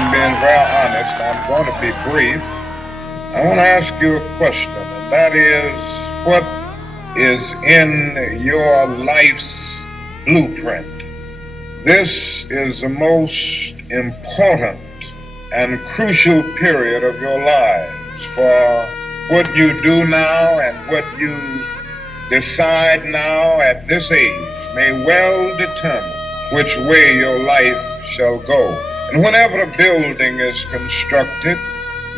I'm being very honest. I'm going to be brief. I want to ask you a question, and that is, what is in your life's blueprint? This is the most important and crucial period of your lives, for what you do now and what you decide now at this age may well determine which way your life shall go. And whenever a building is constructed,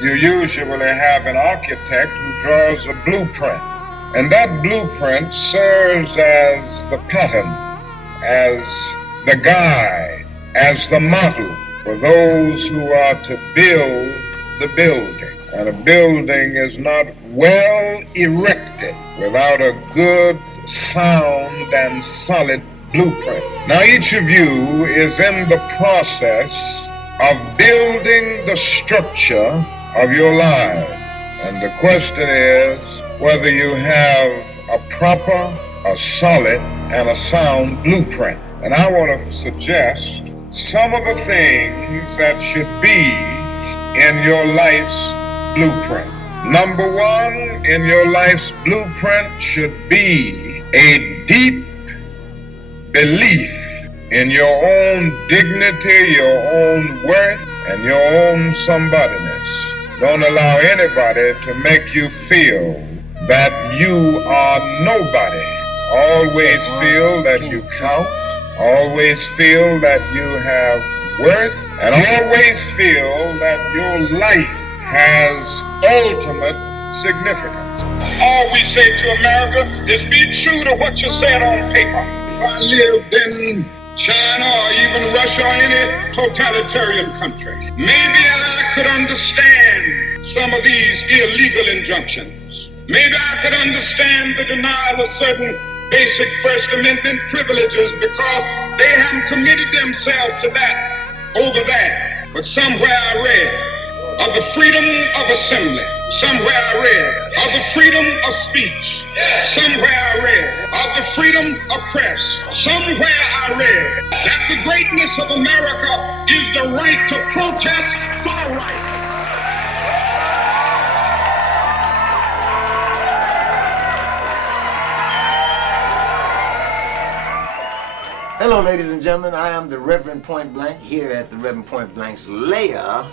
you usually have an architect who draws a blueprint. And that blueprint serves as the pattern, as the guide, as the model for those who are to build the building. And a building is not well erected without a good, sound, and solid blueprint. Now, each of you is in the process of building the structure of your life. And the question is whether you have a proper, a solid, and a sound blueprint. And I want to suggest some of the things that should be in your life's blueprint. Number one, in your life's blueprint should be a deep belief in your own dignity, your own worth, and your own somebodyness. Don't allow anybody to make you feel that you are nobody. Always feel that you count. Always feel that you have worth. And always feel that your life has ultimate significance. All we say to America is be true to what you said on paper. If I lived in China or even Russia or any totalitarian country, maybe I could understand some of these illegal injunctions. Maybe I could understand the denial of certain basic First Amendment privileges because they haven't committed themselves to that over that. But somewhere I read of the freedom of assembly. Somewhere I read of the freedom of speech. Somewhere I read of the freedom of press. Somewhere I read that the greatness of America is the right to protest for the right. Hello, ladies and gentlemen. I am the Reverend Point Blank here at the Reverend Point Blank's lair.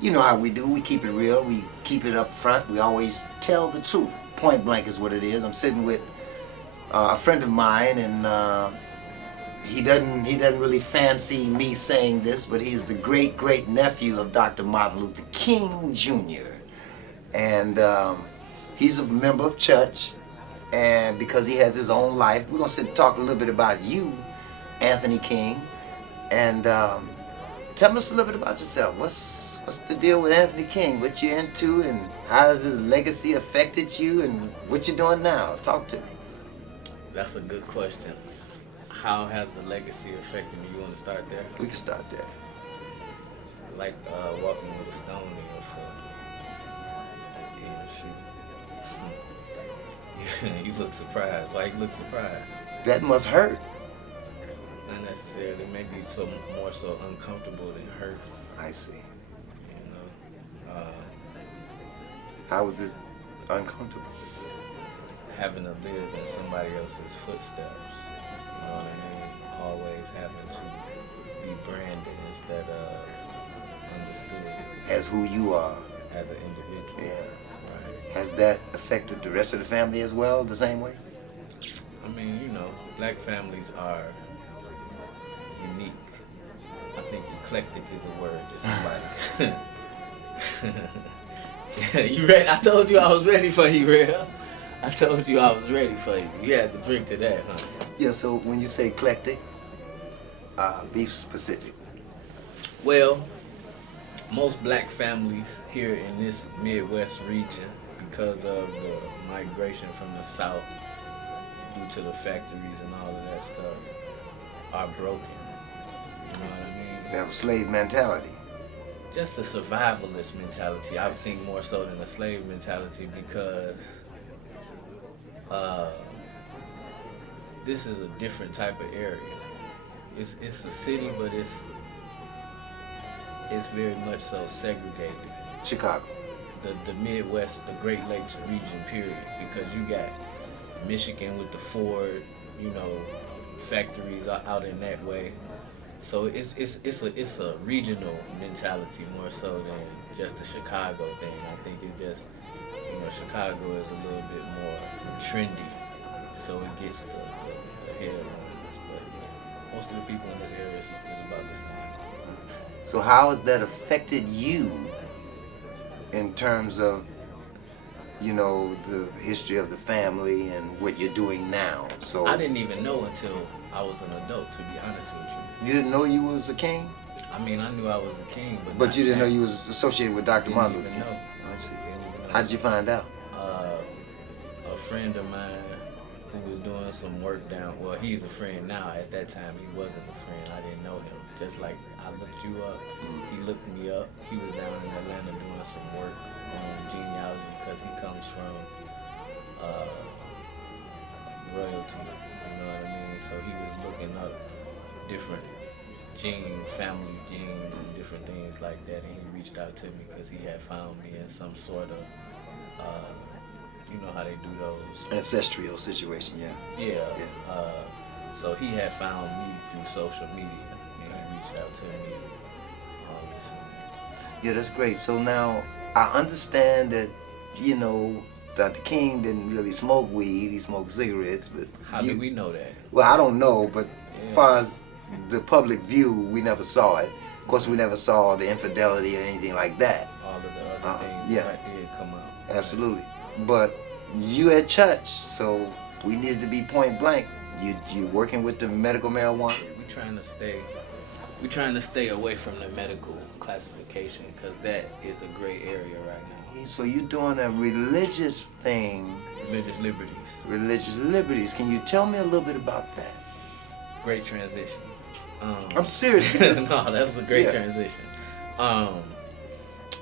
You know how we do. We keep it real. We keep it up front. We always tell the truth. Point blank is what it is. I'm sitting with a friend of mine, and he doesn't really fancy me saying this, but he is the great nephew of Dr. Martin Luther King Jr. And he's a member of CHUCH, and because he has his own life, we're gonna sit and talk a little bit about you, Anthony King, and tell us a little bit about yourself. What's the deal with Anthony King? What you into, and how has his legacy affected you, and what you doing now? Talk to me. That's a good question. How has the legacy affected me? You want to start there? We can start there. I like walking with a stone in your foot. You look surprised. Why you look surprised? That must hurt. Not necessarily. Maybe more so uncomfortable than hurt. I see. You know, how was it uncomfortable? Having to live in somebody else's footsteps. You know what I mean? Always having to be branded instead of understood. As who you are. As an individual. Yeah. Right. Has that affected the rest of the family as well, the same way? I mean, you know, black families are unique. I think eclectic is a word that somebody... You ready? I told you I was ready for you, real. I told you I was ready for you. You had to drink to that, huh? Yeah, so when you say eclectic, be specific. Well, most black families here in this Midwest region, because of the migration from the South, due to the factories and all of that stuff, are broken. You know what I mean? They have a slave mentality. Just a survivalist mentality. I would think more so than a slave mentality, because this is a different type of area. It's a city, but it's very much so segregated. Chicago. The Midwest, the Great Lakes region, period, because you got Michigan with the Ford, you know, factories out in that way. So it's a regional mentality more so than just the Chicago thing. I think it's just, you know, Chicago is a little bit more trendy, so it gets the headlines. But most of the people in this area is about the same. So how has that affected you in terms of, you know, the history of the family and what you're doing now? So I didn't even know until I was an adult, to be honest with you. you didn't know you was a king? I mean, I knew I was a king, But you didn't know you was associated with Dr. Martin Luther Didn't King? even know. I see. Didn't even know. How did you find out? A friend of mine who was doing some work down, well, he's a friend now. At that time, he wasn't a friend. I didn't know him. Just like I looked you up, he looked me up. He was down in Atlanta doing some work on genealogy because he comes from royalty, you know what I mean? So he was looking up different family genes and different things like that, and he reached out to me because he had found me in some sort of, you know how they do those? Ancestral situation, yeah. Yeah. So he had found me through social media, and he reached out to me. Yeah, that's great. So now I understand that, you know, Dr. King didn't really smoke weed, he smoked cigarettes, but How did we know that? well, I don't know, but as far as the public view, we never saw it. Of course, we never saw the infidelity or anything like that. All of the other things yeah. that did come out. Absolutely. But you at CHUCH, so we needed to be point blank. You working with the medical marijuana? We trying to stay away from the medical classification because that is a gray area right now. So you're doing a religious thing. Religious liberties. Religious liberties. Can you tell me a little bit about that? Great transition. I'm serious. Because, no, that's a great transition.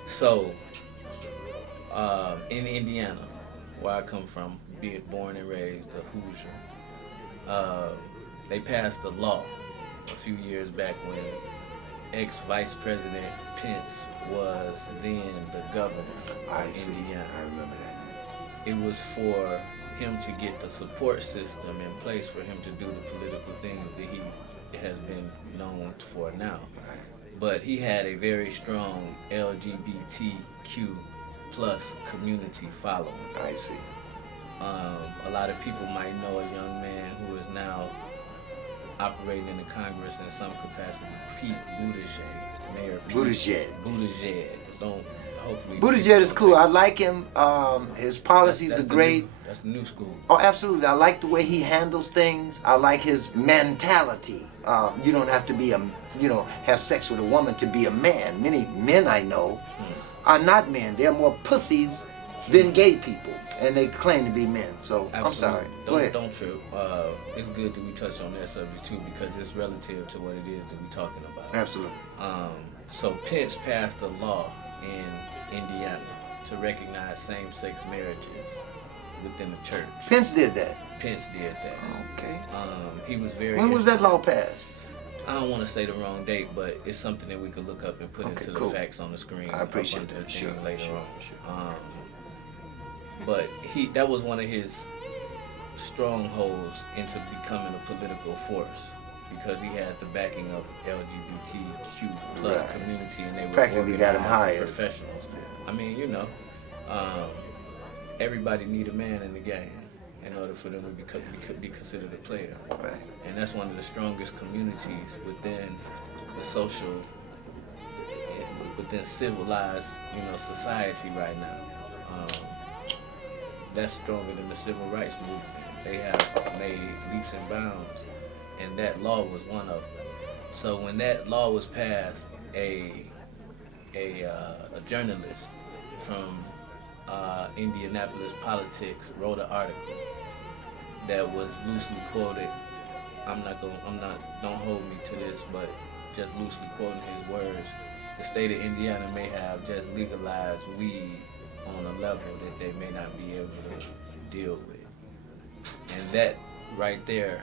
So, in Indiana, where I come from, being born and raised a Hoosier, they passed a law a few years back when ex-Vice President Pence was then the governor of Indiana. I remember that. It was for him to get the support system in place for him to do the political things that he has been known for now. But he had a very strong LGBTQ plus community following. I see. A lot of people might know a young man who is now operating in the Congress in some capacity, Pete Buttigieg, Mayor Pete Buttigieg. So hopefully Buttigieg is cool. I like him. His policies are great. That's the new school. Oh, absolutely. I like the way he handles things. I like his mentality. You don't have to be have sex with a woman to be a man. Many men I know are not men. They're more pussies than gay people, and they claim to be men. So Absolutely. I'm sorry. Go ahead. Don't trip. It's good that we touch on that subject too because it's relative to what it is that we're talking about. Absolutely. So Pence passed a law in Indiana to recognize same-sex marriages within the church. Pence did that. Pence did that. Okay. He was very. When was that law passed? I don't want to say the wrong date, but it's something that we could look up and put into the facts on the screen. I appreciate that. Sure. Later on. But that was one of his strongholds into becoming a political force because he had the backing of LGBTQ plus community, and they were practically got him hired. Professionals. I mean, everybody need a man in the game in order for them to be considered a player. Right. And that's one of the strongest communities within the social, within civilized, society right now. That's stronger than the civil rights movement. They have made leaps and bounds, and that law was one of them. So when that law was passed, a journalist from Indianapolis Politics wrote an article that was loosely quoted. Don't hold me to this, but just loosely quoting his words. The state of Indiana may have just legalized weed on a level that they may not be able to deal with. And that right there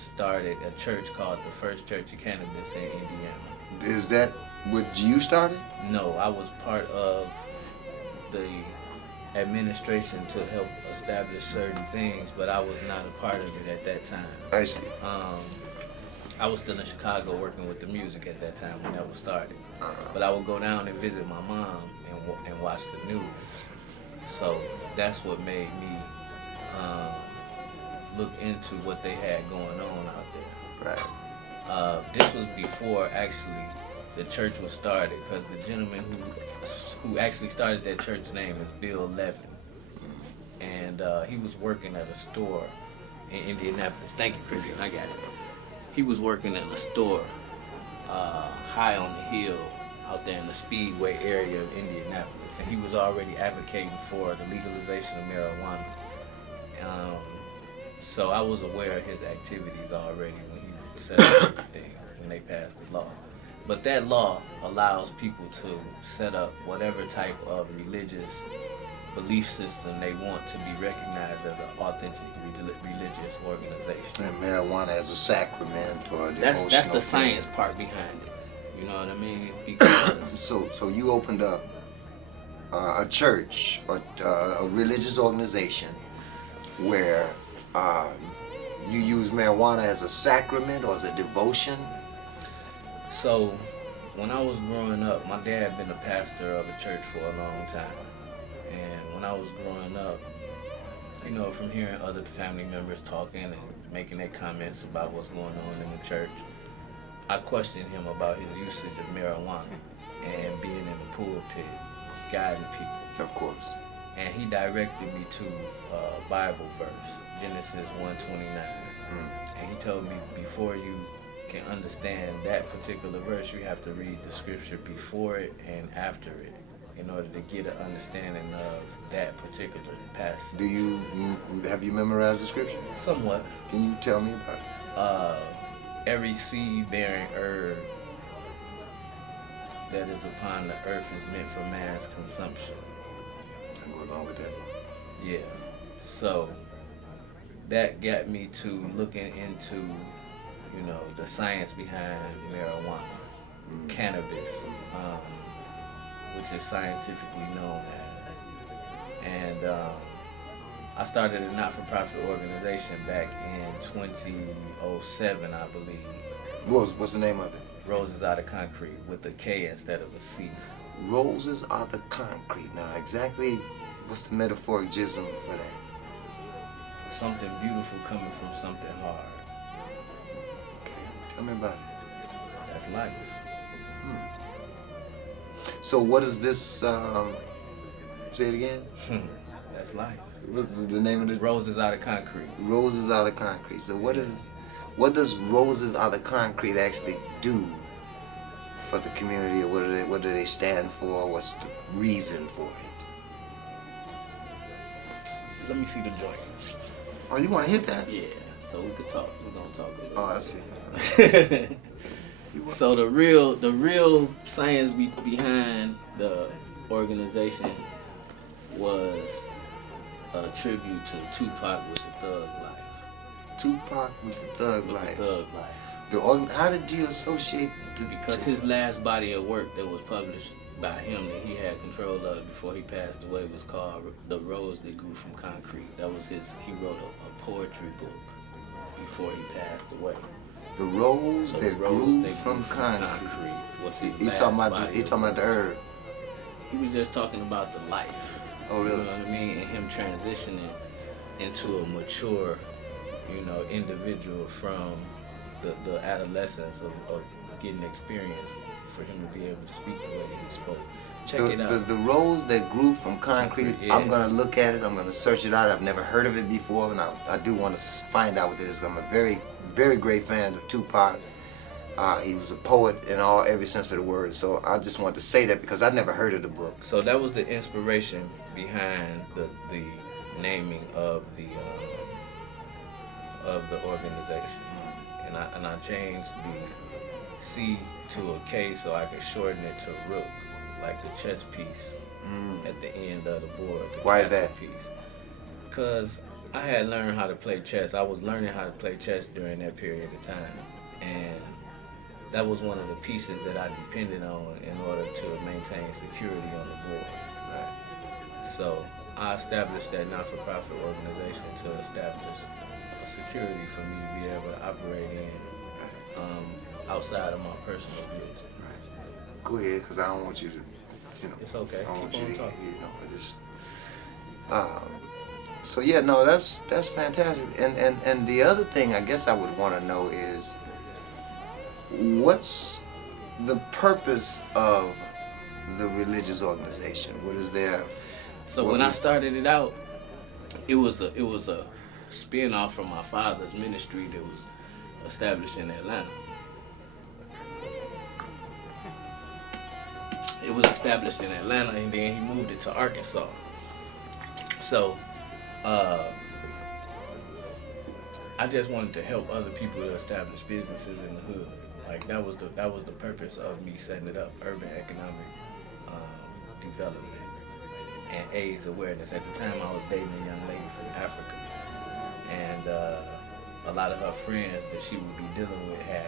started a church called the First Church of Cannabis in Indiana. Is that what you started? No, I was part of the administration to help establish certain things, but I was not a part of it at that time. I see. I was still in Chicago working with the music at that time when that was started. Uh-huh. But I would go down and visit my mom and watch the news. So that's what made me look into what they had going on out there. Right. This was before actually the church was started, because the gentleman who actually started that church name is Bill Levin, and he was working at a store in Indianapolis. Thank you, Christian. I got it. He was working in a store high on the hill out there in the Speedway area of Indianapolis, and he was already advocating for the legalization of marijuana. So I was aware of his activities already when he set up everything, when they passed the law. But that law allows people to set up whatever type of religious belief system they want to be recognized as an authentic religious organization. And marijuana as a sacrament or a devotional That's the thing. science part behind it. You know what I mean? Because So you opened up a church or a religious organization where you use marijuana as a sacrament or as a devotion. So when I was growing up, my dad had been a pastor of a church for a long time. And when I was growing up, you know, from hearing other family members talking and making their comments about what's going on in the church, I questioned him about his usage of marijuana and being in the pulpit, guiding people. Of course. And he directed me to a Bible verse, Genesis 1:29. And he told me, before you can understand that particular verse, you have to read the scripture before it and after it in order to get an understanding of that particular passage. Have you memorized the scripture? Somewhat. Can you tell me about it? Every seed-bearing herb that is upon the earth is meant for man's consumption. I go along with that. Yeah. So that got me to looking into, you know, the science behind marijuana, cannabis, which is scientifically known as. And I started a not-for-profit organization back in 2007, I believe. What's the name of it? Roses Out of Concrete, with a K instead of a C. Roses are the concrete. Now, exactly what's the metaphoric jism for that? Something beautiful coming from something hard. Tell me about it. That's life. So what is this, say it again? That's life. What's the name of the Roses Out of Concrete. Roses Out of Concrete. So what does Roses Out of Concrete actually do for the community, or what do they stand for? What's the reason for it? Let me see the joint. Oh, you want to hit that? Yeah, so we could talk. We're gonna talk a little. Oh, I see. So the real science behind the organization was a tribute to Tupac with the Thug Life. Tupac with the Thug With Life. the Thug Life. How did you associate Because his last body of work that was published by him that he had control of before he passed away was called The Rose That Grew From Concrete. That was he wrote a poetry book before he passed away. The rose that grew from concrete. Was his He's last talking about body he's of talking about the herb. He was just talking about the life. Oh, really? You know what I mean? And him transitioning into a mature, you know, individual from the adolescence of getting experience for him to be able to speak the way he spoke. Check it out. The rose that grew from concrete, Yeah. I'm going to look at it. I'm going to search it out. I've never heard of it before, and I do want to find out what it is. I'm a very, very great fan of Tupac. He was a poet in every sense of the word. So I just wanted to say that because I'd never heard of the book. So that was the inspiration behind the naming of the organization, and I changed the C to a K so I could shorten it to Rook, like the chess piece at the end of the board. Why castle that? Piece. Because I had learned how to play chess. I was learning how to play chess during that period of time, and that was one of the pieces that I depended on in order to maintain security on the board. Right. So I established that not-for-profit organization to establish a security for me to be able to operate in outside of my personal business. Right. Go ahead, because I don't want you to, It's okay. I don't want Keep you on to, talking. I just. So yeah, no, that's fantastic. And the other thing I guess I would want to know is, what's the purpose of the religious organization? What is there? So when I started it out, it was a spin-off from my father's ministry that was established in Atlanta. It was established in Atlanta, and then he moved it to Arkansas. So I just wanted to help other people to establish businesses in the hood. Like that was the purpose of me setting it up: urban economic development and AIDS awareness. At the time, I was dating a young lady from Africa, and a lot of her friends that she would be dealing with had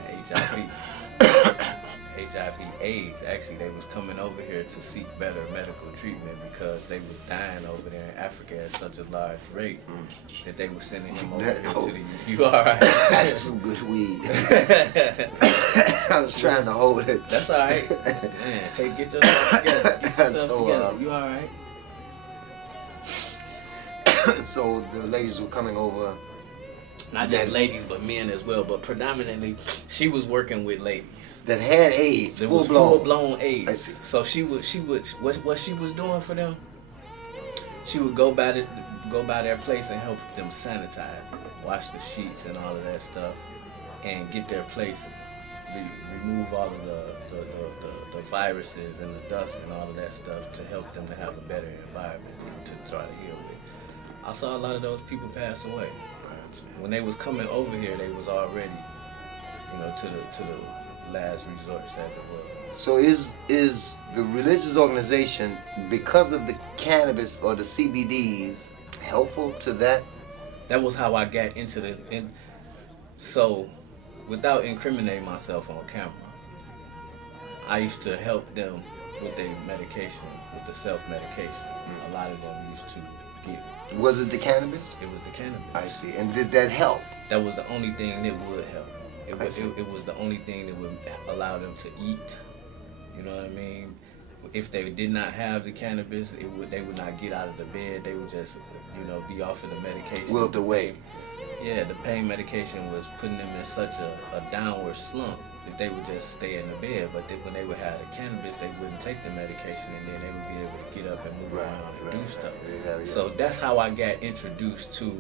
HIV/AIDS. Actually, they was coming over here to seek better medical treatment because they was dying over there in Africa at such a large rate that they were sending them over here to the. You all right? That's some good weed. I was trying to hold it. That's all right. Man, get yourself together. Get yourself together. You all right? So the ladies were coming over. Not just ladies, but men as well. But predominantly, she was working with ladies that had AIDS, full blown AIDS. I see. So she would what she was doing for them. She would go by their place and help them sanitize, wash the sheets and all of that stuff, and get their place, remove all of the viruses and the dust and all of that stuff to help them to have a better environment to try to heal with. I saw a lot of those people pass away. When they was coming over here, they was already, to the last resort, as it was. So is the religious organization, because of the cannabis or the CBDs, helpful to that? That was how I got into so, without incriminating myself on camera, I used to help them with their medication, with the self-medication. A lot of them used to get. Was it the cannabis? It was the cannabis. I see. And did that help? That was the only thing that would help. It was the only thing that would allow them to eat. You know what I mean? If they did not have the cannabis, they would not get out of the bed. They would just, be off of the medication. Wilt away. Yeah, the pain medication was putting them in such a downward slump that they would just stay in the bed. But when they would have the cannabis, they wouldn't take the medication, and then they would be able to get up and move around and do stuff. Yeah. So that's how I got introduced to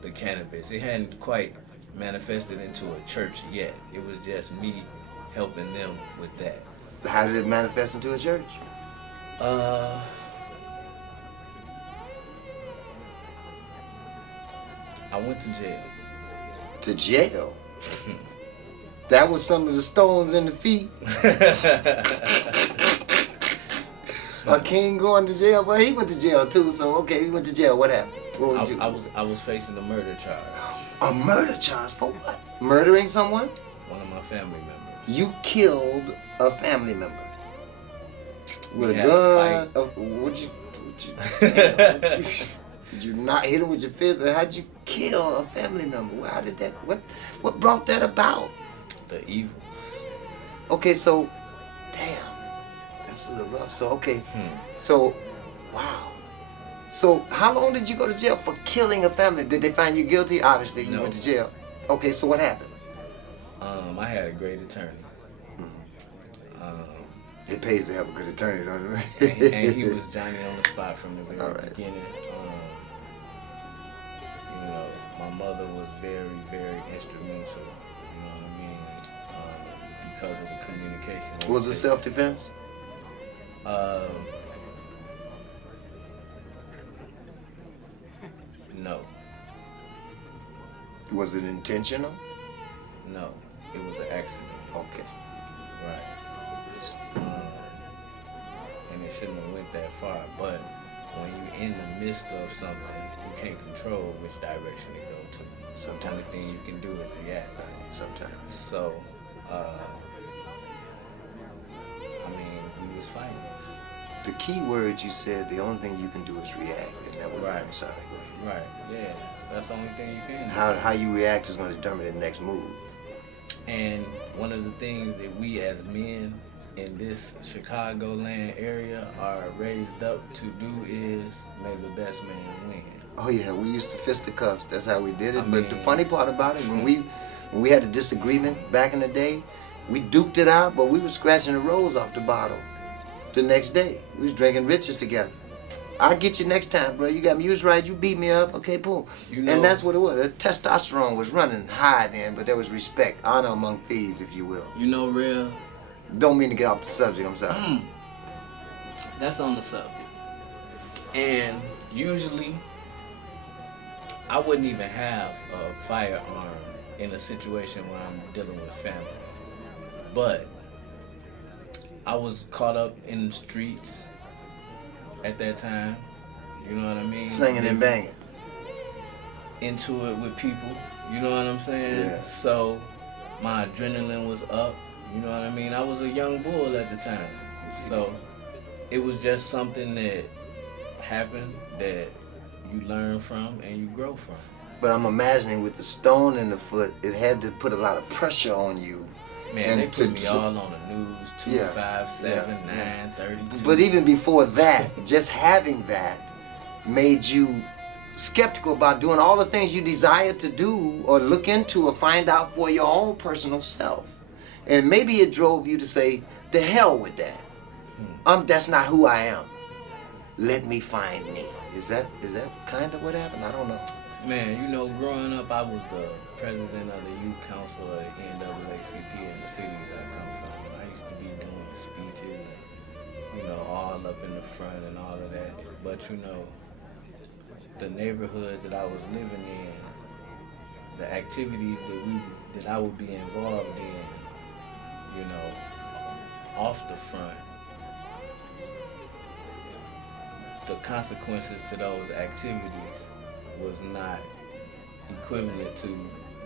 the cannabis. It hadn't quite manifested into a church yet. It was just me helping them with that. How did it manifest into a church? I went to jail. To jail? That was some of the stones in the feet. A king going to jail? Well, he went to jail too, so okay, he went to jail. What happened? What would you? I was facing a murder charge. A murder charge for what? Murdering someone? One of my family members. You killed a family member with We a had gun? a fight. Did you not hit him with your fist? Or how'd you kill a family member? How did that? What brought that about? The evil. Okay, so, damn, that's a little rough. So okay, so, wow. So how long did you go to jail for killing a family? Did they find you guilty? Obviously, you went to jail. Okay, so what happened? I had a great attorney. It pays to have a good attorney, don't it? And he was Johnny on the spot from the very beginning. My mother was very, very instrumental. You know what I mean? Because of the communication. Was it self-defense? No. Was it intentional? No. It was an accident. Okay. Right. And it shouldn't have went that far, but when you're in the midst of something, you can't control which direction it goes to. Sometimes. The only thing you can do is react. Sometimes. So, I mean, we was fighting. The key word you said, the only thing you can do is react. And that was Right. I'm sorry, go ahead. Right, yeah. That's the only thing you can do. How you react is going to determine the next move. And one of the things that we as men in this Chicagoland area are raised up to do is may the best man win. Oh yeah, we used to fisticuffs. That's how we did it. I But the mean- funny part about it, when we had a disagreement back in the day, we duked it out, but we were scratching the rolls off the bottle the next day. We was drinking riches together. I'll get you next time, bro. You got me. You was right. You beat me up. Okay, boom. You know- And that's what it was. The testosterone was running high then, but there was respect, honor among thieves, if you will. You know, real. Don't mean to get off the subject. I'm sorry. That's on the subject. And usually, I wouldn't even have a firearm in a situation where I'm dealing with family. But I was caught up in the streets at that time. You know what I mean? Slinging and banging. Into it with people. You know what I'm saying? Yeah. So my adrenaline was up. You know what I mean? I was a young bull at the time. So it was just something that happened that you learn from and you grow from. But I'm imagining with the stone in the foot, it had to put a lot of pressure on you. Man, And they to- put me all on the news, 2, Yeah, 5, 7, yeah, 9, 32. But even before that, just having that made you skeptical about doing all the things you desire to do or look into or find out for your own personal self. And maybe it drove you to say, the hell with that. That's not who I am. Let me find me. Is that kind of what happened? I don't know. Man, you know, growing up, I was the president of the youth council at NAACP in the city that I come from. I used to be doing speeches and, you know, all up in the front and all of that. But, you know, the neighborhood that I was living in, the activities that I would be involved in, you know, off the front, the consequences to those activities was not equivalent to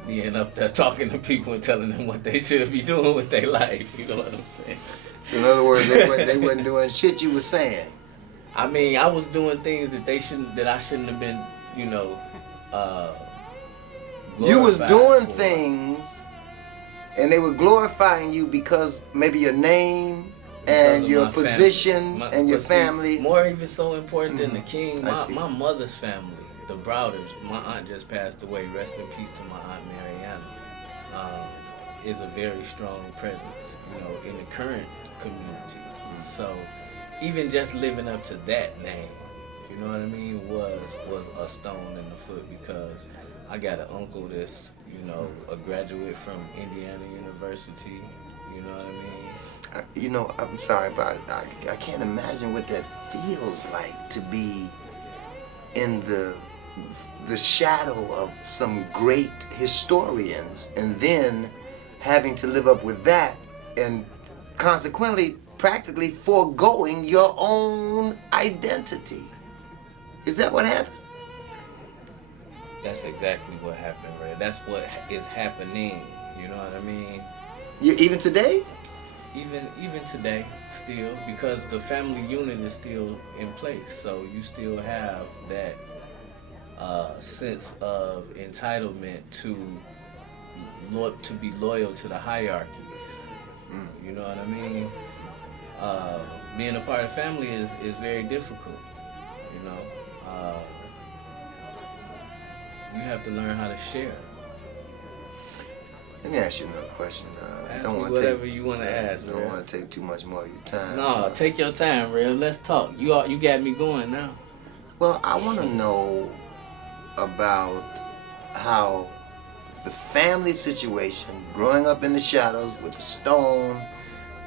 being up there talking to people and telling them what they should be doing with their life. You know what I'm saying? So in other words, they wasn't doing shit you were saying. I mean, I was doing things that I shouldn't have been, you know, You was glorified doing for. things, and they were glorifying you because maybe your name Because and of your my position family. and your But see, family. more even so important than the king, I see. my mother's family, the Browders, my aunt just passed away. Rest in peace to my aunt Mariana. Is a very strong presence, you know, in the current community. So even just living up to that name, you know what I mean, was a stone in the foot, because I got an uncle that's, you know, a graduate from Indiana University. You know what I mean? You know, I'm sorry, but I can't imagine what that feels like to be in the shadow of some great historians, and then having to live up with that, and consequently, practically foregoing your own identity. Is that what happened? That's exactly what happened, Red. That's what is happening. You know what I mean? Even today? Even today, still, because the family unit is still in place, so you still have that sense of entitlement to be loyal to the hierarchies. You know what I mean? Being a part of family is very difficult. You know, you have to learn how to share. Let me ask you another question. Ask Don't me wanna whatever take, you want to ask, Don't Real. want to take too much more of your time. No, take your time, Real. Let's talk. You got me going now. Well, I want to know about how the family situation, growing up in the shadows with the stone,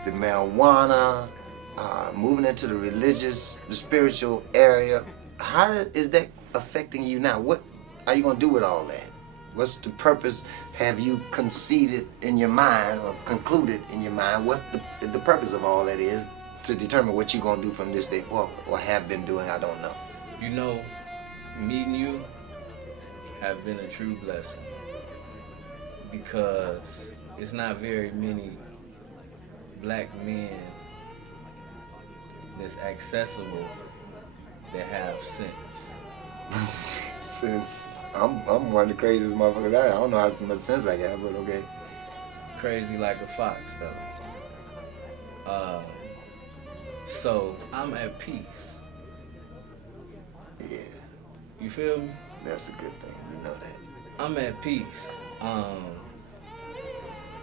the marijuana, moving into the religious, the spiritual area, how is that affecting you now? What are you going to do with all that? What's the purpose? Have you conceded in your mind or concluded in your mind what the purpose of all that is to determine what you're going to do from this day forward, or have been doing? I don't know. You know, meeting you have been a true blessing, because it's not very many black men that's accessible that have sense. Since I'm one of the craziest motherfuckers out there. I don't know how much sense I got, but okay. Crazy like a fox, though. So I'm at peace. Yeah, You feel me? that's a good thing. You know that. I'm at peace.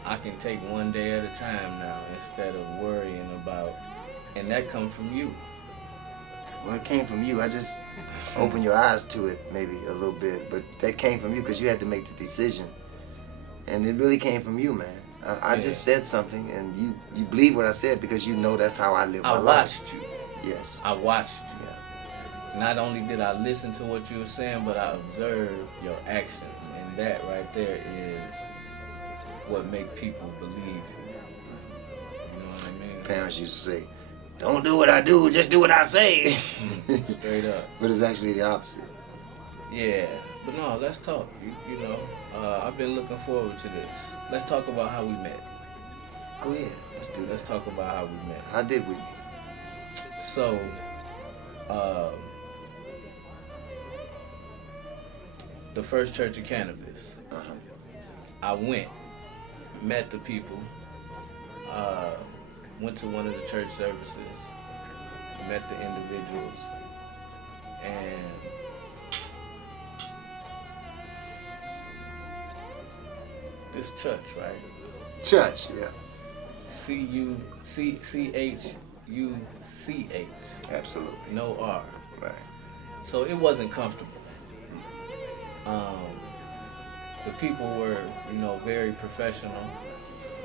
I can take one day at a time now instead of worrying about, and that comes from you. Well, it came from you. I just opened your eyes to it maybe a little bit, but that came from you because you had to make the decision. And it really came from you, man. I just said something, and you believe what I said because you know that's how I live my life. I watched you. Yes. I watched you. Yeah. Not only did I listen to what you were saying, but I observed your actions. And that right there is what make people believe you. You know what I mean? Parents used to say, don't do what I do, just do what I say. Straight up. But it's actually the opposite. Yeah. But no, let's talk. You know, I've been looking forward to this. Let's talk about how we met. Go ahead, let's do Let's that. talk about how we met. How did we meet? So, the first church of cannabis. Uh-huh. I went, met the people, went to one of the church services, met the individuals, and this church, right? CHUCH, yeah. C.U.C.C.H. Absolutely. No R. Right. So it wasn't comfortable. The people were, you know, very professional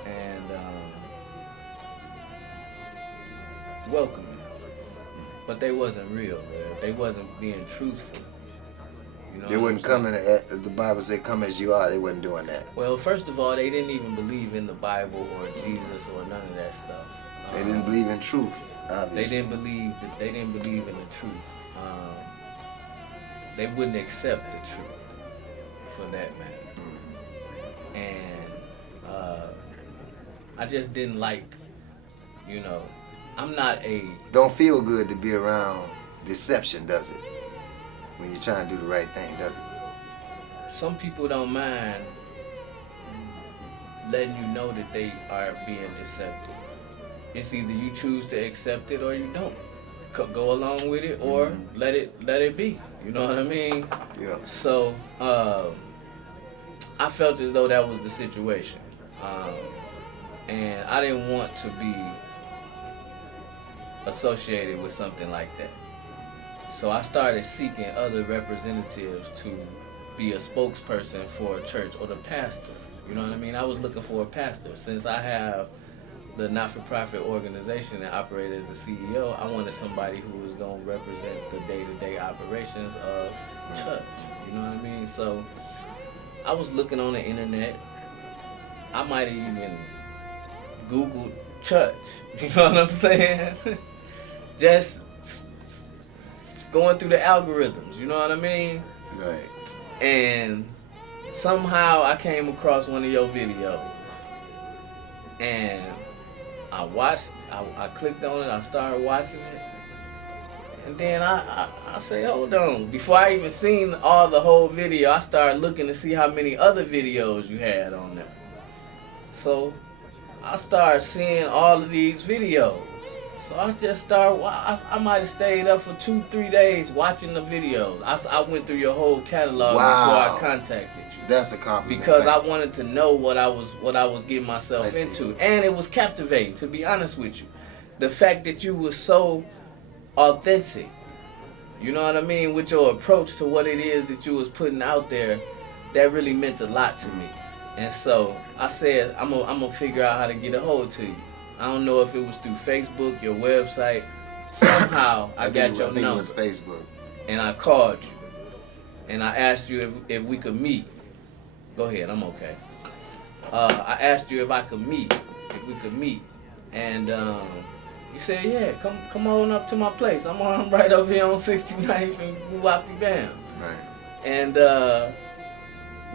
and welcoming, but they wasn't real. They wasn't being truthful. You know They wouldn't come in, the Bible said, come as you are. They wasn't doing that. Well, first of all, they didn't even believe in the Bible or Jesus or none of that stuff. They didn't believe in truth, obviously. They didn't believe in the truth. They wouldn't accept the truth, for that matter. And I just didn't like, you know, I'm not a... Don't feel good to be around deception, does it? When you're trying to do the right thing, does it? Some people don't mind letting you know that they are being deceptive. It's either you choose to accept it or you don't. Go along with it or let it be. You know what I mean? Yeah. So I felt as though that was the situation, and I didn't want to be associated with something like that. So I started seeking other representatives to be a spokesperson for a church or the pastor. You know what I mean? I was looking for a pastor. Since I have the not-for-profit organization that operated as the CEO, I wanted somebody who was going to represent the day-to-day operations of church. You know what I mean? So I was looking on the internet. I might have even Googled church. You know what I'm saying? Just going through the algorithms. You know what I mean? Right. And somehow I came across one of your videos. And I clicked on it, I started watching it. And then I say, hold on. Before I even seen the whole video, I started looking to see how many other videos you had on there. So I started seeing all of these videos. So I just started, I might have stayed up for 2-3 days watching the videos. I went through your whole catalog before I contacted you. That's a compliment. Because I wanted to know what I was getting myself into. And it was captivating, to be honest with you. The fact that you were so authentic, you know what I mean, with your approach to what it is that you was putting out there, that really meant a lot to me. And so I said, I'm gonna figure out how to get a hold to you. I don't know if it was through Facebook, your website. Somehow I got your number. I think it was Facebook. And I called you. And I asked you if we could meet. Go ahead, I'm okay. I asked you if we could meet. And you said, yeah, come on up to my place. I'm right over here on 69th and R.P.B. Right. And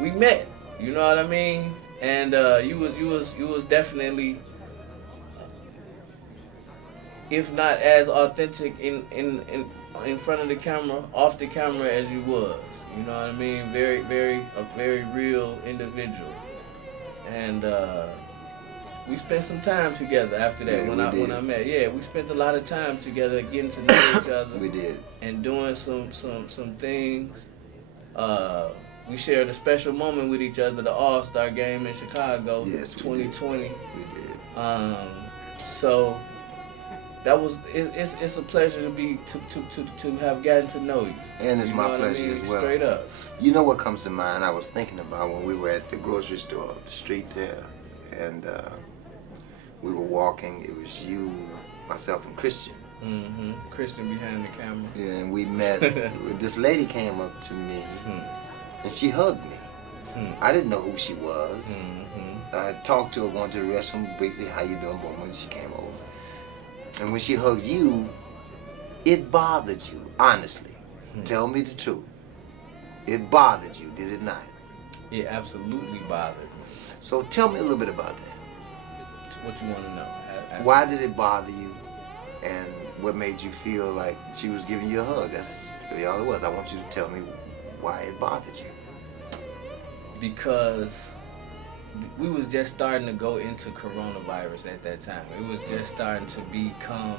we met. You know what I mean? And you was definitely if not as authentic in front of the camera, off the camera as you was. You know what I mean? A very real individual. And we spent some time together after that. Yeah, when I met. Yeah, we spent a lot of time together, getting to know each other. We did. And doing some things. We shared a special moment with each other, the All-Star game in Chicago, Yes, 2020. We did. So that was it's a pleasure to have gotten to know you. And it's You my know what I pleasure mean? as well. Straight up. You know what comes to mind? I was thinking about when we were at the grocery store up the street there, and we were walking. It was you, myself, and Christian. Mm-hmm. Christian behind the camera. Yeah, and we met. This lady came up to me, and she hugged me. I didn't know who she was. I talked to her going to the restroom briefly. How you doing, boy? When she came over, and when she hugged you, it bothered you. Honestly, tell me the truth. It bothered you, did it not? It absolutely bothered me. So tell me a little bit about that. What you want to know? Why did it bother you? And what made you feel like she was giving you a hug? That's really all it was. I want you to tell me why it bothered you. Because we was just starting to go into coronavirus at that time. It was just starting to become,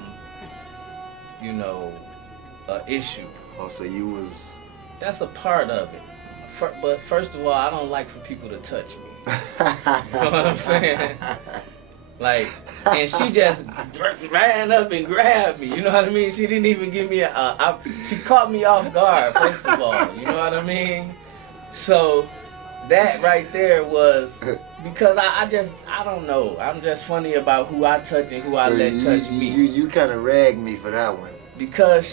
you know, an issue. Oh, so you was... That's a part of it. But first of all, I don't like for people to touch me. You know what I'm saying? Like, and she just ran up and grabbed me. You know what I mean? She didn't even give me she caught me off guard, first of all. You know what I mean? So that right there was because I don't know. I'm just funny about who I touch and who I let touch me. You kind of ragged me for that one. Because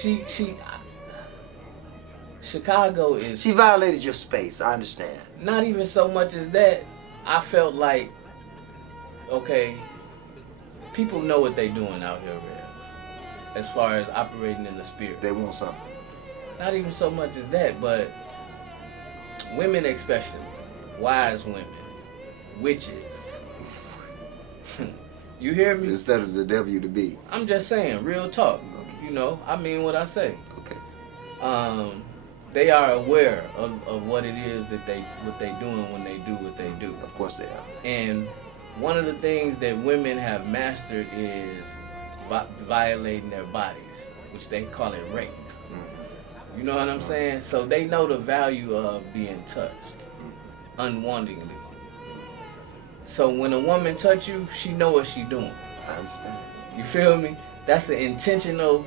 Chicago is... She violated your space, I understand. Not even so much as that. I felt like, okay, people know what they doing out here, man, as far as operating in the spirit. They want something. Not even so much as that, but women especially, wise women, witches. You hear me? Instead of the W to B. I'm just saying, real talk. Okay. You know, I mean what I say. Okay. They are aware of what it is that they doing when they do what they do. Of course they are. And one of the things that women have mastered is violating their bodies, which they call it rape. You know what I'm saying? So they know the value of being touched unwantingly. So when a woman touch you, she know what she doing. I understand. You feel me? That's an intentional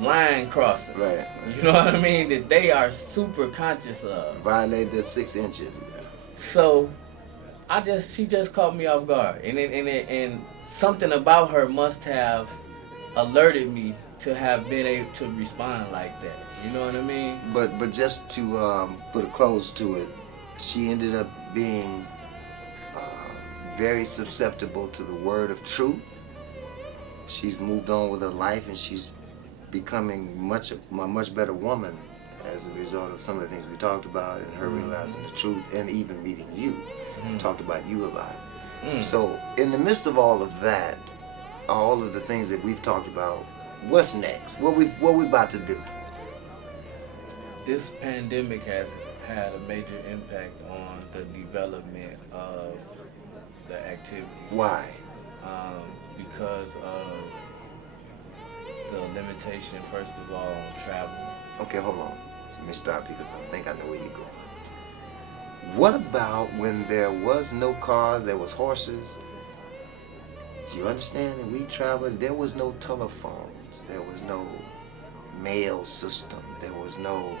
line crossing. Right. You know what I mean? That they are super conscious of. Violated the 6 inches. So she just caught me off guard, and something about her must have alerted me to have been able to respond like that. You know what I mean? But just to put a close to it, she ended up being very susceptible to the word of truth. She's moved on with her life, and she's becoming a much better woman as a result of some of the things we talked about, and her realizing the truth, and even meeting you. Talked about you a lot. So in the midst of all of that, all of the things that we've talked about, what's next? What we about to do? This pandemic has had a major impact on the development of the activity. Why? Because of the limitation, first of all, on travel. Okay, hold on. Let me stop because I think I know where you're going. What about when there was no cars, there was horses? Do you understand that we traveled? There was no telephones. There was no mail system. There was no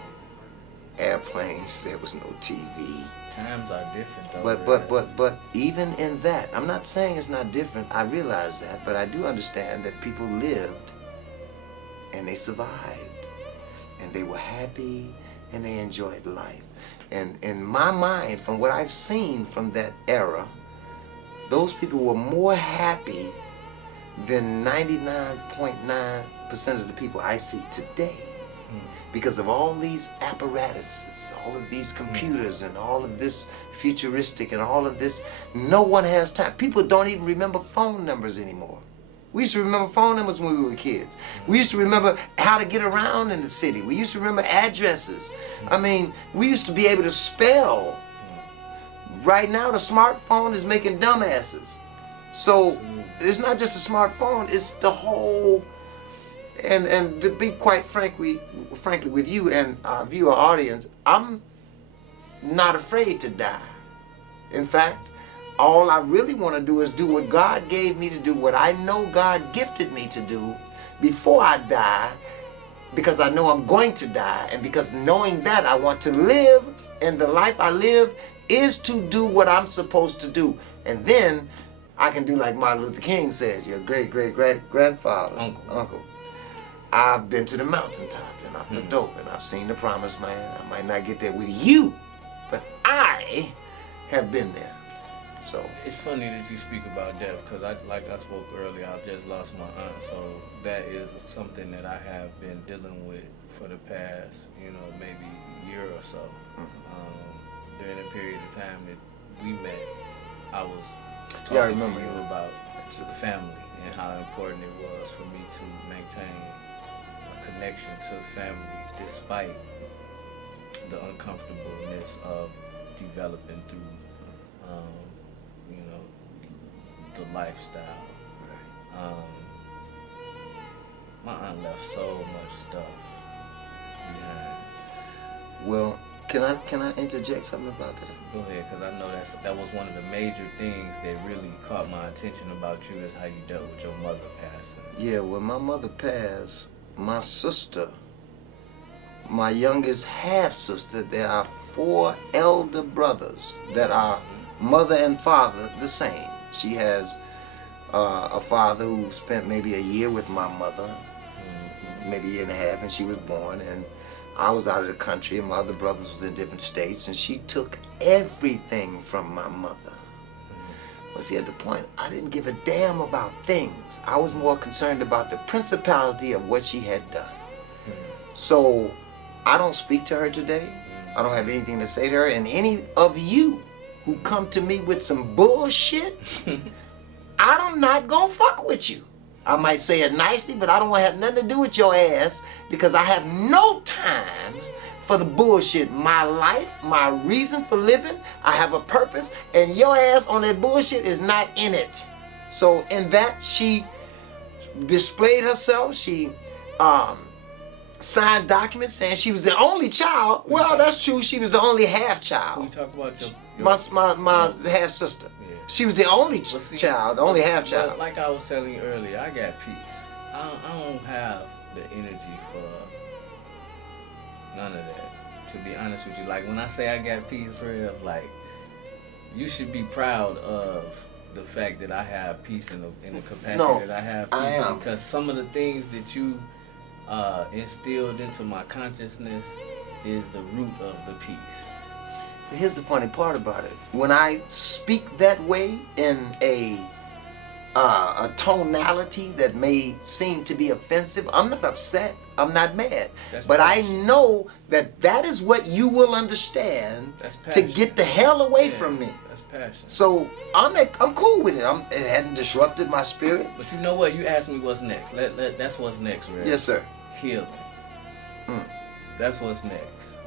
airplanes. There was no TV. Times are different though. But even in that, I'm not saying it's not different. I realize that, but I do understand that people lived and they survived and they were happy and they enjoyed life. And in my mind, from what I've seen from that era, those people were more happy than 99.9% of the people I see today. Because of all these apparatuses, all of these computers, and all of this futuristic, and all of this, no one has time. People don't even remember phone numbers anymore. We used to remember phone numbers when we were kids. We used to remember how to get around in the city. We used to remember addresses. I mean, we used to be able to spell. Right now, the smartphone is making dumbasses. So it's not just a smartphone, it's the whole, and to be quite frankly with you and our viewer audience, I'm not afraid to die. In fact, all I really want to do is do what God gave me to do, what I know God gifted me to do before I die, because I know I'm going to die, and because knowing that I want to live, and the life I live is to do what I'm supposed to do. And then I can do like Martin Luther King said, your great-great-grandfather, uncle. I've been to the mountaintop, and I've been dope, and I've seen the promised land. I might not get there with you, but I have been there. So it's funny that you speak about death, because like I spoke earlier, I just lost my aunt, so that is something that I have been dealing with for the past, maybe year or so. During the period of time that we met, I was talking to you about the family and how important it was for me to maintain a connection to family despite the uncomfortableness of developing through the lifestyle. My aunt left so much stuff behind. Well, can I interject something about that? Go ahead, because I know that was one of the major things that really caught my attention about you, is how you dealt with your mother passing. Yeah, when my mother passed, my sister, my youngest half-sister, there are 4 elder brothers that are mother and father the same. She has a father who spent maybe a year with my mother, maybe a year and a half, and she was born, and I was out of the country, and my other brothers was in different states, and she took everything from my mother. But see, at the point, I didn't give a damn about things. I was more concerned about the principality of what she had done. So I don't speak to her today. I don't have anything to say to her, and any of you who come to me with some bullshit, I'm not gonna fuck with you. I might say it nicely, but I don't want to have nothing to do with your ass, because I have no time for the bullshit. My life, my reason for living, I have a purpose, and your ass on that bullshit is not in it. So in that, she displayed herself. She signed documents saying she was the only child. Well, that's true. She was the only half child. When you talk about my half sister. Yeah. She was the only child, the only half child. Like I was telling you earlier, I got peace. I don't have the energy for none of that. To be honest with you, like when I say I got peace for real, like you should be proud of the fact that I have peace in the capacity that I have peace. I am. Because some of the things that you instilled into my consciousness is the root of the peace. Here's the funny part about it. When I speak that way in a tonality that may seem to be offensive, I'm not upset. I'm not mad. But I know that is what you will understand to get the hell away from me. That's passion. So I'm cool with it. It hadn't disrupted my spirit. But you know what? You asked me what's next. That's what's next, right? Yes, sir. Healing. That's what's next.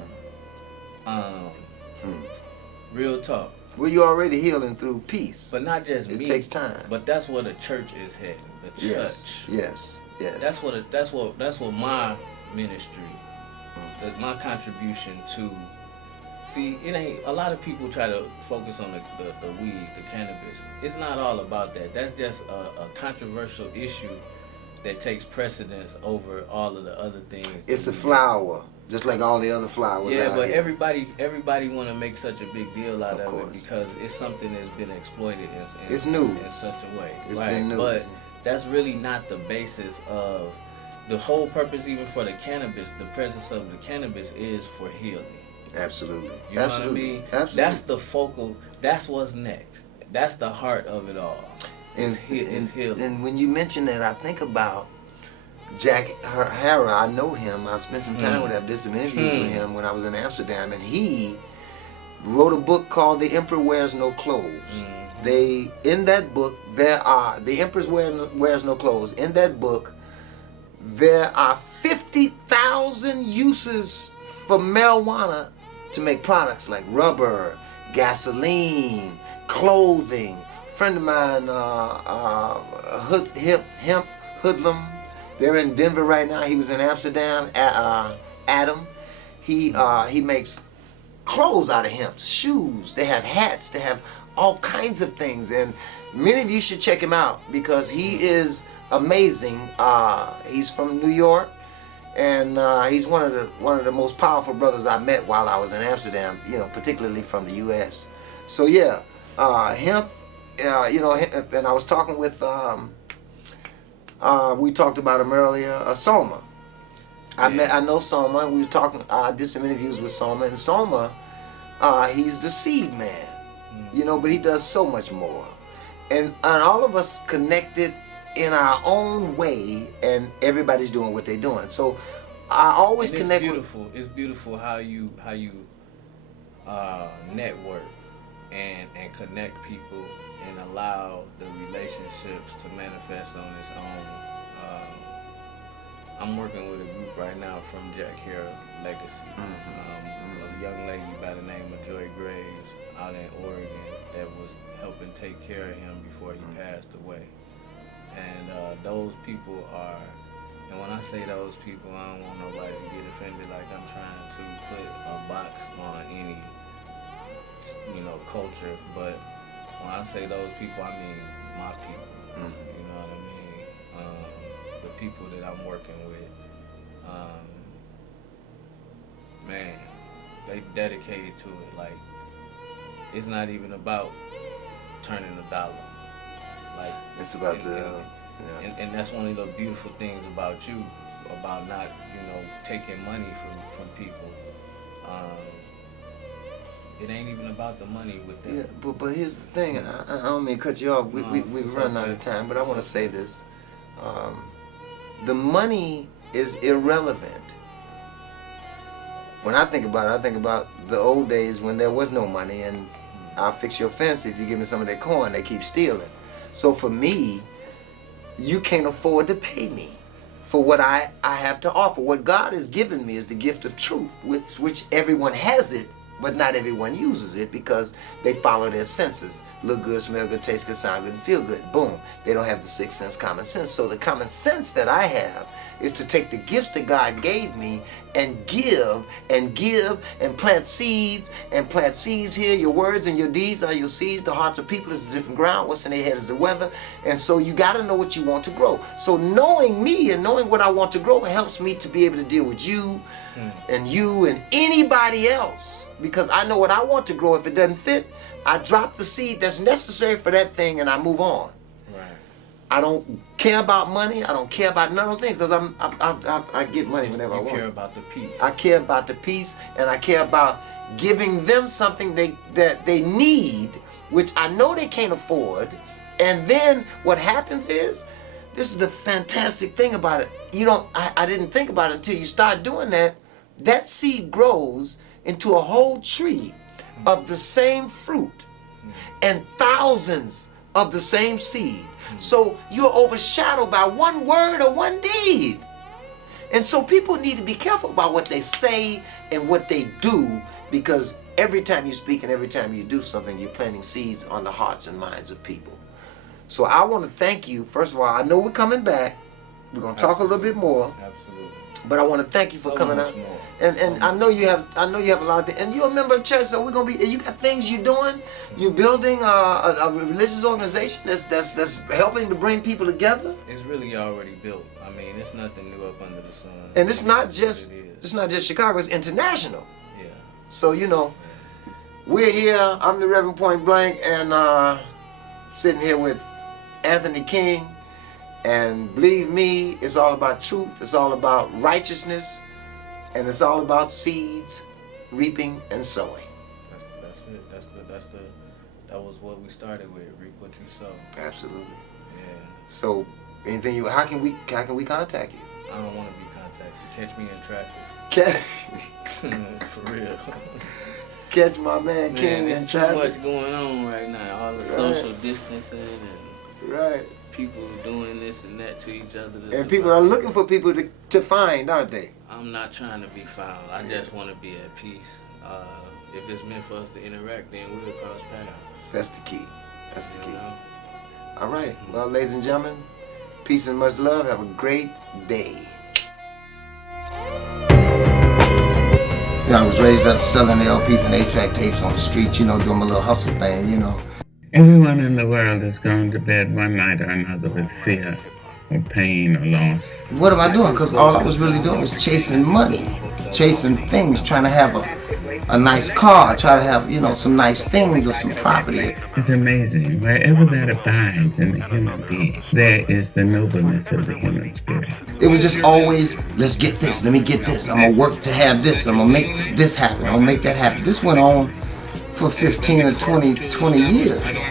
Real talk. Well, you're already healing through peace. But not just me. It takes time. But that's where the church is heading. The church. Yes. That's what my ministry, my contribution to. See, it ain't. A lot of people try to focus on the weed, the cannabis. It's not all about that. That's just a controversial issue that takes precedence over all of the other things. It's a flower, just like all the other flowers. Yeah, but here. everybody want to make such a big deal out of it because it's something that's been exploited in such a way. It's been news. But that's really not the basis of the whole purpose. Even for the cannabis, the presence of the cannabis is for healing. Absolutely. You know what I mean? Absolutely. That's the focal. That's what's next. That's the heart of it all. And when you mention that, I think about Jack Hara. I know him. I spent some time with him. Did some interviews with him when I was in Amsterdam, and he wrote a book called "The Emperor Wears No Clothes." They, in that book, there are, The Empress Wears No Clothes. In that book, there are 50,000 uses for marijuana to make products like rubber, gasoline, clothing. A friend of mine, Hemp Hoodlum, they're in Denver right now. He was in Amsterdam. Adam, he makes clothes out of hemp, shoes. They have hats. They have all kinds of things, and many of you should check him out because he is amazing. He's from New York, and he's one of the most powerful brothers I met while I was in Amsterdam. You know, particularly from the U.S. So yeah, hemp. You know, and I was talking with. We talked about him earlier. Soma. I know Soma. We were talking. I did some interviews with Soma, and Soma, he's the seed man. You know, but he does so much more, and all of us connected in our own way, and everybody's doing what they're doing. So I always connect. It's beautiful how you network and connect people and allow the relationships to manifest on its own. I'm working with a group right now from Jack Harrell's Legacy. A young lady by the name of Joy Graves out in Oregon that was helping take care of him before he passed away. And those people are, and when I say those people, I don't want nobody to get offended like I'm trying to put a box on any, you know, culture. But when I say those people, I mean my people. You know what I mean? The people that I'm working with. Man, they dedicated to it. Like, it's not even about turning a dollar. Like, it's about and that's one of the beautiful things about you, about not, you know, taking money from people. It ain't even about the money with them. Yeah, but here's the thing. I don't mean to cut you off. We've run out of time, but I want to say this. The money is irrelevant. When I think about it, I think about the old days when there was no money, and I'll fix your fence if you give me some of that corn. They keep stealing. So for me, you can't afford to pay me for what I have to offer. What God has given me is the gift of truth, which everyone has it, but not everyone uses it because they follow their senses. Look good, smell good, taste good, sound good, and feel good. Boom. They don't have the sixth sense, common sense. So the common sense that I have is to take the gifts that God gave me and give and plant seeds here. Your words and your deeds are your seeds. The hearts of people is the different ground. What's in their head is the weather. And so you got to know what you want to grow. So knowing me and knowing what I want to grow helps me to be able to deal with you and anybody else, because I know what I want to grow. If it doesn't fit, I drop the seed that's necessary for that thing and I move on. I don't care about money. I don't care about none of those things because I get money whenever I want. You care about the peace. I care about the peace, and I care about giving them something that they need, which I know they can't afford. And then what happens is, this is the fantastic thing about it. You don't. I didn't think about it until you start doing that. That seed grows into a whole tree of the same fruit and thousands of the same seed. So you're overshadowed by one word or one deed. And so people need to be careful about what they say and what they do, because every time you speak and every time you do something, you're planting seeds on the hearts and minds of people. So I want to thank you. First of all, I know we're coming back. We're going to talk a little bit more. Absolutely. But I want to thank you for coming out. And I know you have a lot of things. And you're a member of church, so we're gonna be. You got things you're doing. You're building a religious organization that's helping to bring people together. It's really already built. I mean, it's nothing new up under the sun. And it's not just Chicago. It's international. Yeah. So you know, we're here. I'm the Reverend Point Blank, and sitting here with Anthony King. And believe me, it's all about truth. It's all about righteousness. And it's all about seeds, reaping, and sowing. That's it. That was what we started with. Reap what you sow. Absolutely. Yeah. So, how can we contact you? I don't want to be contacted. Catch me in traffic. For real. catch my man King in There's too traffic. much going on right now. All the social distancing and Right. people doing this and that to each other. And people are looking for people to find, aren't they? I'm not trying to be found. I just want to be at peace. If it's meant for us to interact, then we'll cross paths. That's the key. That's the key. You know? All right. Well, ladies and gentlemen, peace and much love. Have a great day. You know, I was raised up selling LPs and 8-track tapes on the street, you know, doing my little hustle thing, you know. Everyone in the world has gone to bed one night or another with fear or pain or loss. What am I doing? Because all I was really doing was chasing money, chasing things, trying to have a nice car, try to have, you know, some nice things or some property. It's amazing. Wherever that abides in the human being, there is the nobleness of the human spirit. It was just always, let's get this, let me get this. I'm going to work to have this. I'm going to make this happen. I'm going to make that happen. This went on for 15 or 20 years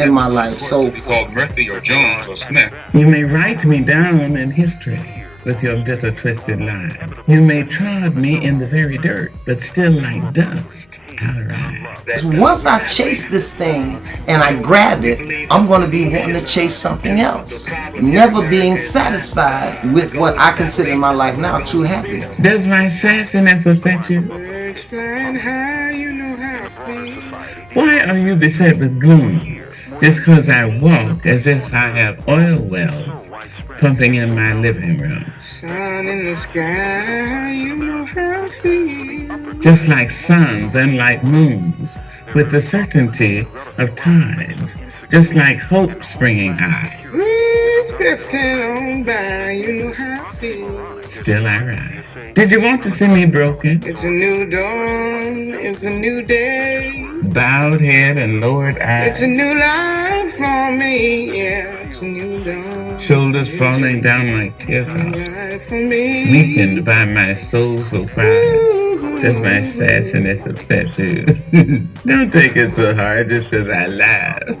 in my life. So called Murphy or Jones or Smith. You may write me down in history with your bitter, twisted lies. You may trod me in the very dirt, but still like dust, I'll rise. once I chase this thing and I grab it, I'm going to be wanting to chase something else. Never being satisfied with what I consider in my life now true happiness. Does my sassiness upset you? Explain how you know how I feel. Why are you beset with gloom? Just because I walk as if I have oil wells pumping in my living room. Sun in the sky, you know how I feel. Just like suns and like moons, with the certainty of tides. Just like hope springing high. Breeze drifting on by, you know how I feel. Still I rise. Did you want to see me broken? It's a new dawn, it's a new day. Bowed head and lowered It's a eyes. new life for me, yeah. It's a new dawn. Shoulders falling down like teardrops. Life for me. Weakened by my soulful cries. Does my sassiness upset you? Don't take it so hard just because I laugh.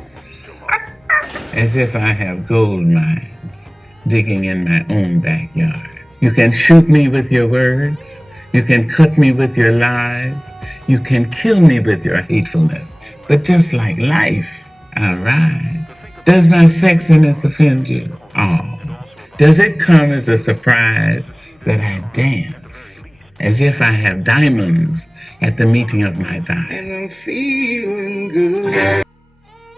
As if I have gold mines digging in my own backyard. You can shoot me with your words. You can cut me with your lies. You can kill me with your hatefulness. But just like life, I'll rise. Does my sexiness offend you? Oh, does it come as a surprise that I dance as if I have diamonds at the meeting of my thigh? And I'm feeling good.